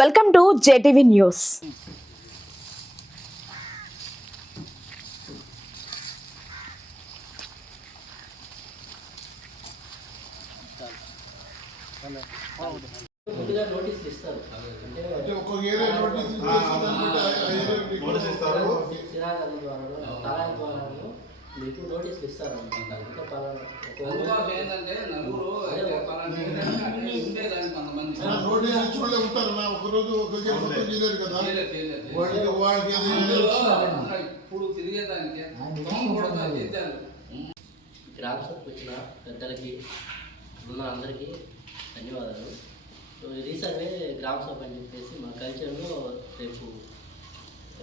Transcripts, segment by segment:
Welcome to JTV news. ముందుగా నోటీసులు ఇస్తారు. అంటే ఒక ఏరియా నోటీస్ ఇస్తారు. సిరాజల్ ద్వారా తలాయి ద్వారా మీకు నోటీసులు ఇస్తారు. ఏంటంటే నలుగురు ఉండేదాన్ని కొంతమంది నోటీస్ ఇచ్చి ఉంటారు. ఒకరోజు ఇప్పుడు తిరిగేదానికి గ్రామ సభకు వచ్చిన పెద్దలకి ఉన్న అందరికీ ధన్యవాదాలు. రీసెంట్గా గ్రామ సభ అని చెప్పేసి మా కల్చర్లో రేపు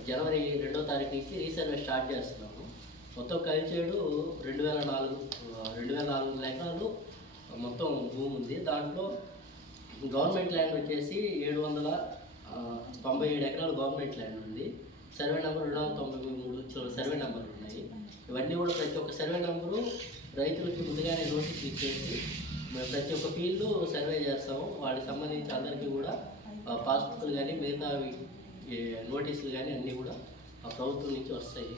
జనవరి 2వ తారీఖు నుంచి రీసర్వే స్టార్ట్ చేస్తున్నాము. మొత్తం కల్చర్డు 2004 ఎకరాలు మొత్తం భూమి ఉంది. దాంట్లో గవర్నమెంట్ ల్యాండ్ వచ్చేసి 797 ఎకరాలు గవర్నమెంట్ ల్యాండ్ ఉంది. సర్వే నెంబర్ 293 సర్వే నెంబర్లు ఉన్నాయి. ఇవన్నీ కూడా ప్రతి ఒక్క సర్వే నెంబరు రైతులకి ముందుగానే నోటీసులు ఇచ్చేసి ప్రతి ఒక్క ఫీల్డ్ సర్వే చేస్తాము. వాటికి సంబంధించి అందరికీ కూడా పాస్బుక్లు కానీ మిగతా నోటీసులు కానీ అన్నీ కూడా ప్రభుత్వం నుంచి వస్తాయి.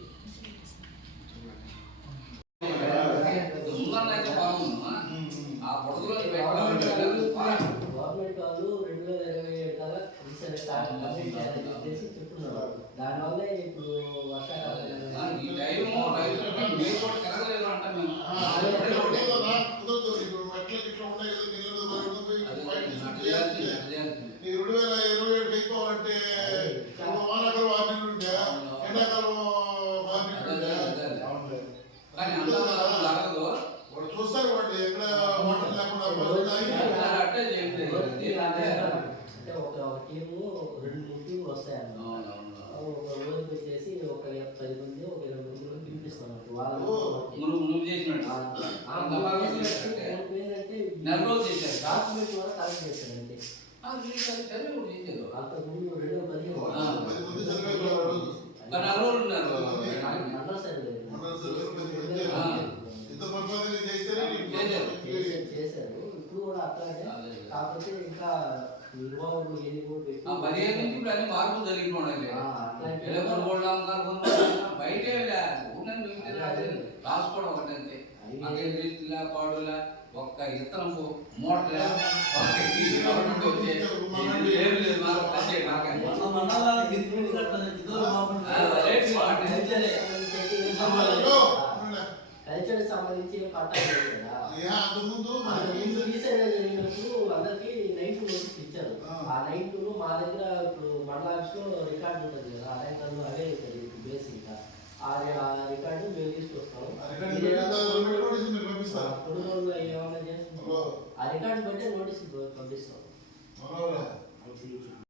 గవర్నమెంట్ వాళ్ళు 2027 కల్లా కంప్లీట్ చేయాలని చెప్పేసి చెప్తున్నారు. దానివల్ల ఇప్పుడు వర్షాకాలం అయిపోవాలంటే వానాకాలం 6 నెలలు ఉంటే ఎండాకాలం 6 నెలలు ఉంటే చూస్తారు. వాళ్ళు ఎక్కడ వాటర్ లేకుండా అంటే ఒక టీము 2-3 టీములు వస్తాయన్న. ఒక రోజుకి వచ్చేసి ఒక 10 మంది ఒక 20 మంది పిలిపిస్తున్నారు. వాళ్ళు ఏంటంటే డాక్యుమెంట్ ద్వారా కలెక్ట్ చేశారు. అంటే అంతకుముందు 2015 చేశారు. ఇప్పుడు కూడా అట్లాగే, కాకపోతే ఇంకా నిర్వాహకులు ఎన్ని కూడా 15 నుంచి ఇప్పుడు అన్ని మార్పులు జరిగిపోయి బయట రాసుకోవడం ఒకటంతే. రీతిలా పాడులా ఒక్క ఇతరం మోట్ల కల్చర్ సంబంధించి పట్టాలి కదా. రీసెంట్గా జరిగినప్పుడు అందరికి 9 నోటీస్ ఇచ్చారు. ఆ 9 మా దగ్గర ఇప్పుడు మండలాక్షలో రికార్డు ఉంటుంది కదా. ఆ రికార్డు అవే బేసిక్ ఆ రికార్డు మేము తీసుకొస్తాం. కొనుగోలు ఏమైనా చేస్తాం. ఆ రికార్డు బట్టే నోటీస్ పంపిస్తాం.